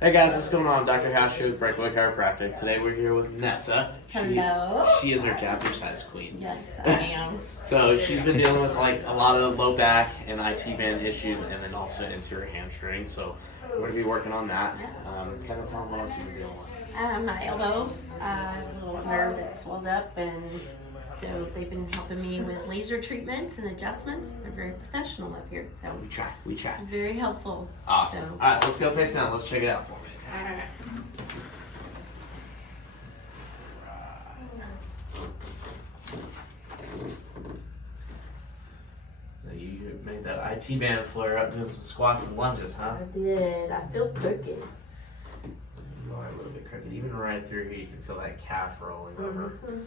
Hey guys, what's going on? Dr. House with Breakaway Chiropractic. Today we're here with Nessa. Hello. She is our Jazzercise queen. Yes, I am. So she's been dealing with like a lot of low back and IT band issues, and then also anterior hamstring. So we're going to be working on that. Kind of tell them what else you've been dealing with. My elbow, a little nerve that swelled up, and so they've been helping me with laser treatments and adjustments. They're very professional up here, so We try. very helpful. Awesome. So. All right, let's go face down. Let's check it out for me. So you made that IT band flare up doing some squats and lunges, huh? I did. I feel crooked. You are a little bit crooked. Even right through here, you can feel that calf rolling over. Mm-hmm.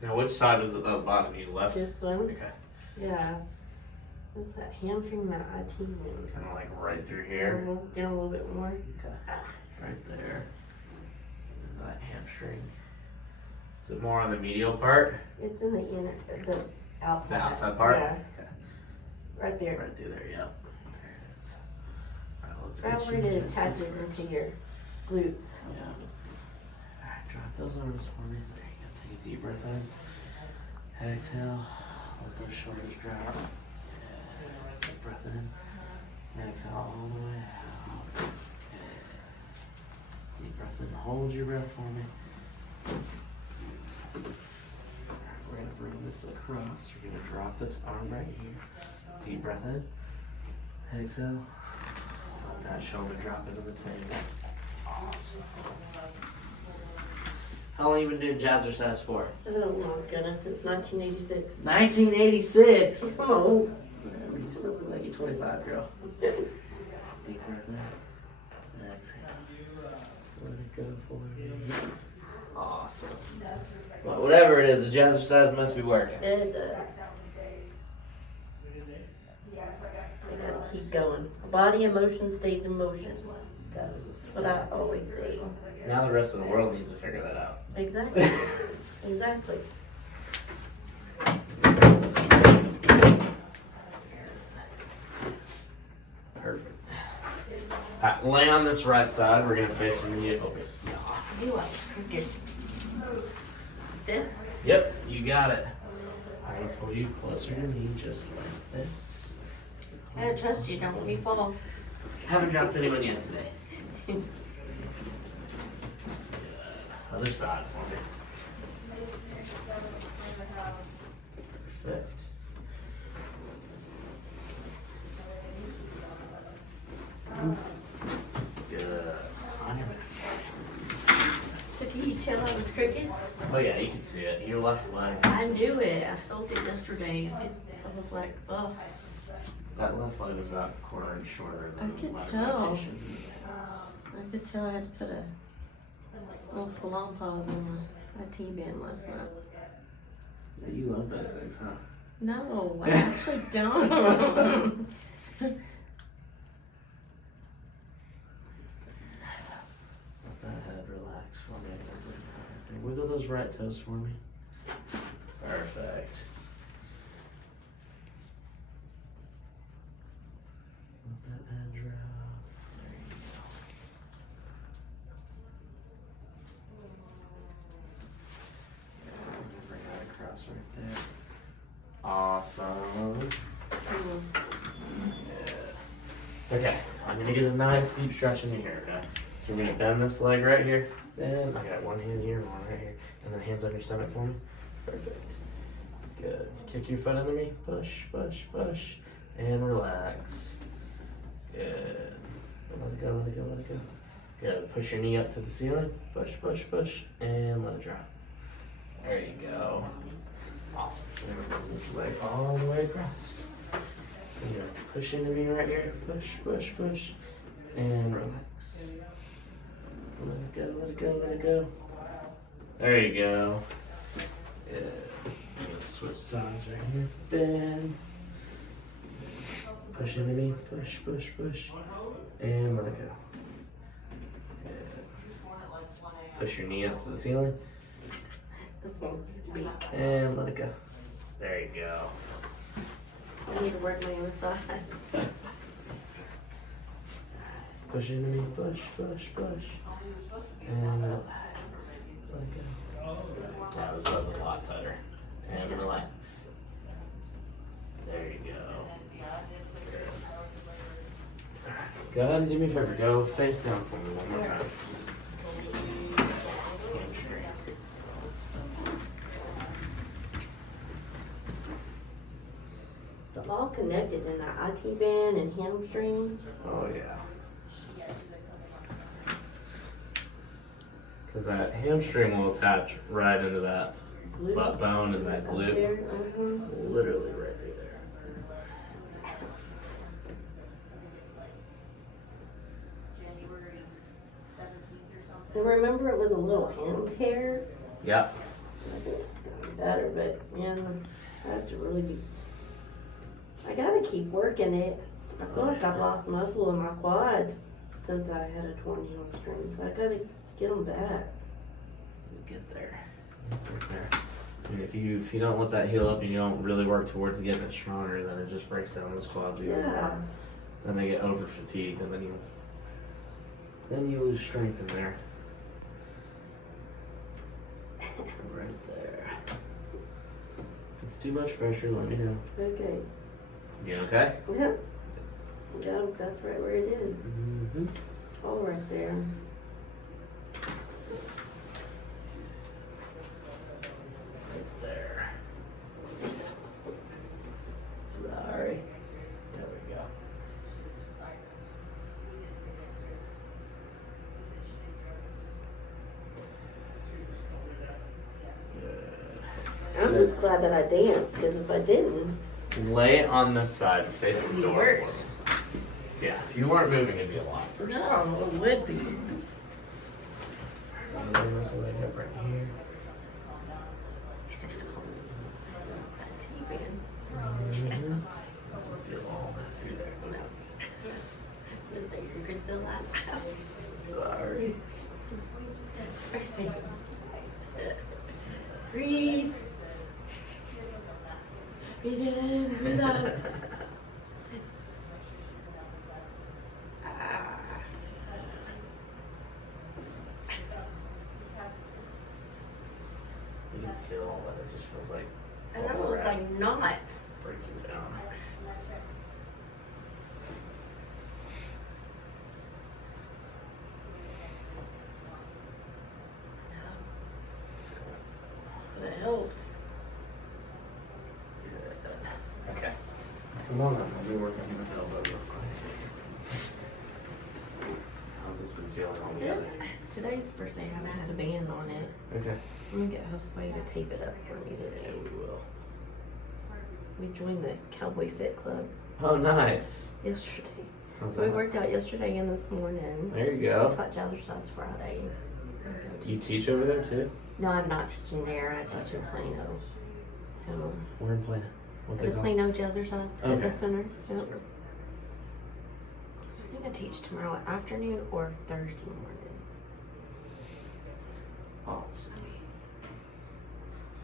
Now, which side was it that was bothering you? Left? This one? Okay. Yeah. It's that hamstring, that IT one. Kind of like right through here. Get a little bit more. Okay. Right there. And that hamstring. Is it more on the medial part? It's in the inner, the outside. The outside part? Yeah. Okay. Right there. Right through there, yep. There it is. Alright, let's Right get where you it adjusted attaches first. into your glutes. Yeah. Alright, drop those arms for me. There you go. Take a deep breath in. Exhale. Let those shoulders drop. Yeah. Deep breath in. Exhale all the way out. Yeah. Deep breath in. Hold your breath for me. Alright, we're going to bring this across. We're going to drop this arm right here. Deep breath in. Exhale. Let that shoulder drop into the table. Awesome. How long have you been doing Jazzercise for? Oh my goodness, it's 1986. 1986! I'm old. You still look like you're 25, girl. Deep breath in. Exhale. Let it go for me. Awesome. Well, whatever it is, the Jazzercise must be working. It does. I gotta keep going. Body in motion stays in motion. That's what I always say. Now the rest of the world needs to figure that out. Exactly. Exactly. Perfect. Alright, lay on this right side. We're going to face the knee open. You are good. This? Yep, you got it. I'm going to pull you closer to me just like this. I trust you, don't let me fall. Haven't dropped anyone yet today. Good. Other side for me. Perfect. Good. On your back. Did you tell I was crooked? Oh yeah, you can see it. Your left leg. I knew it. I felt it yesterday. I was like, oh. That left leg is about a quarter inch shorter than I could the lateral tell. rotation. I could tell I had to put a little salon pause on my T-band last night. Yeah, you love those things, huh? No, I actually don't. Let that head relax for me. Wiggle those right toes for me. Perfect. Let that head drop. There you go. Bring that across right there. Awesome. Yeah. Okay, I'm gonna get a nice deep stretch in here, okay? So we're gonna bend this leg right here. Then I got one hand here, one right here. And then hands on your stomach for me. Perfect. Good. Kick your foot under me. Push, push, push. And relax. Good. Let it go, let it go, let it go. Good. Push your knee up to the ceiling. Push, push, push. And let it drop. There you go. Awesome. Then we're going this leg all the way across. And you're gonna push into me right here. Push, push, push. And relax. Let it go, let it go, let it go. There you go. Good. I'm gonna switch sides right here. Bend. Push into me. Push, push, push. And let it go. Good. Push your knee up to the ceiling. This one's sweet. And let it go. There you go. I need to work my other thighs. Push into me. Push, push, push. And relax. Let go. Yeah, this one's a lot tighter. And relax. There you go. Go ahead and do me a favor. Go face down for me one more time. Hamstring. It's all connected in that IT band and hamstring. Oh yeah. Because that hamstring will attach right into that Glute. butt bone and that Up glute. there, Literally right through there. And remember, it was a little hand tear. Yep. I think it's gotten better, but man, I have to really be. I gotta keep working it. I feel like I've lost muscle in my quads since I had a torn hamstring, so I gotta get them back. You'll get there. You'll get there. And if you don't let that heal up and you don't really work towards getting it stronger, then it just breaks down those quads even Yeah. more. Then they get over fatigued, and then you lose strength in there. Right there. If it's too much pressure, let me know. Okay. You okay? Yep. Yeah, that's right where it is. Mm-hmm. All right there. Right there. Sorry. There we go. I'm just glad that I danced, because if I didn't, Lay it on this side, face it'd the be door. worse. Yeah, if you weren't moving, it'd be a lot worse. No, it would be. Lay this leg up right here. That T-band. Mm-hmm. Feel all that through there. Is that your Priscilla? Sorry. Breathe. Breathe in, breathe out. You can feel all that. It just feels like And that was like knots. breaking down. That helps. Good. Okay. Come on, I'll be working on the elbow real quick. How's this been feeling all together? Today's the first day I haven't had a band on it. Okay. I'm gonna get Josue to tape it up for me Yeah, today. we will. We joined the Cowboy Fit Club Oh, nice. yesterday. How's So we that? worked out yesterday and this morning. There you go. Taught Jazzercise Friday. Do you teach over there too? No, I'm not teaching there. I teach in Plano. So We're in Plano. What's the it called? Plano Jazzercise Okay. Fitness Center. Yep. I think I teach tomorrow afternoon or Thursday morning. Awesome.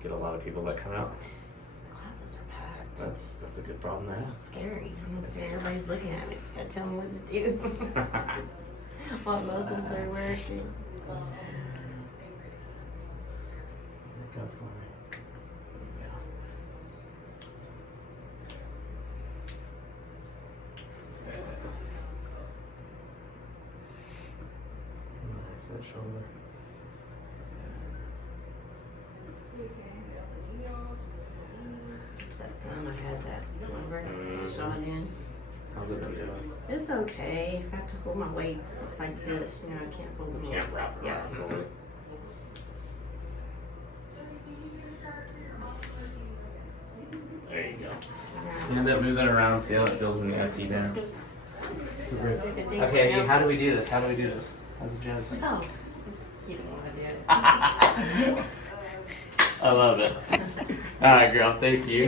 Get a lot of people that come out. The classes are packed. That's a good problem to have. Scary. I'm up there, everybody's looking at me. Gotta tell them what to do. What muscles they're working. Go for it. Yeah. Nice, that shoulder. It's that thumb I had that lumbar Mhm. shot in. How's it been doing? It's okay. I have to hold my weights like this. You know, I can't hold them. You can't wrap it Yeah. around fully. There you go. Stand up, move that around, see how it feels in the FT dance. Okay, how do we do this? How do we do this? How's the jazz? Oh, you don't want to do it. I love it. All right, girl. Thank you.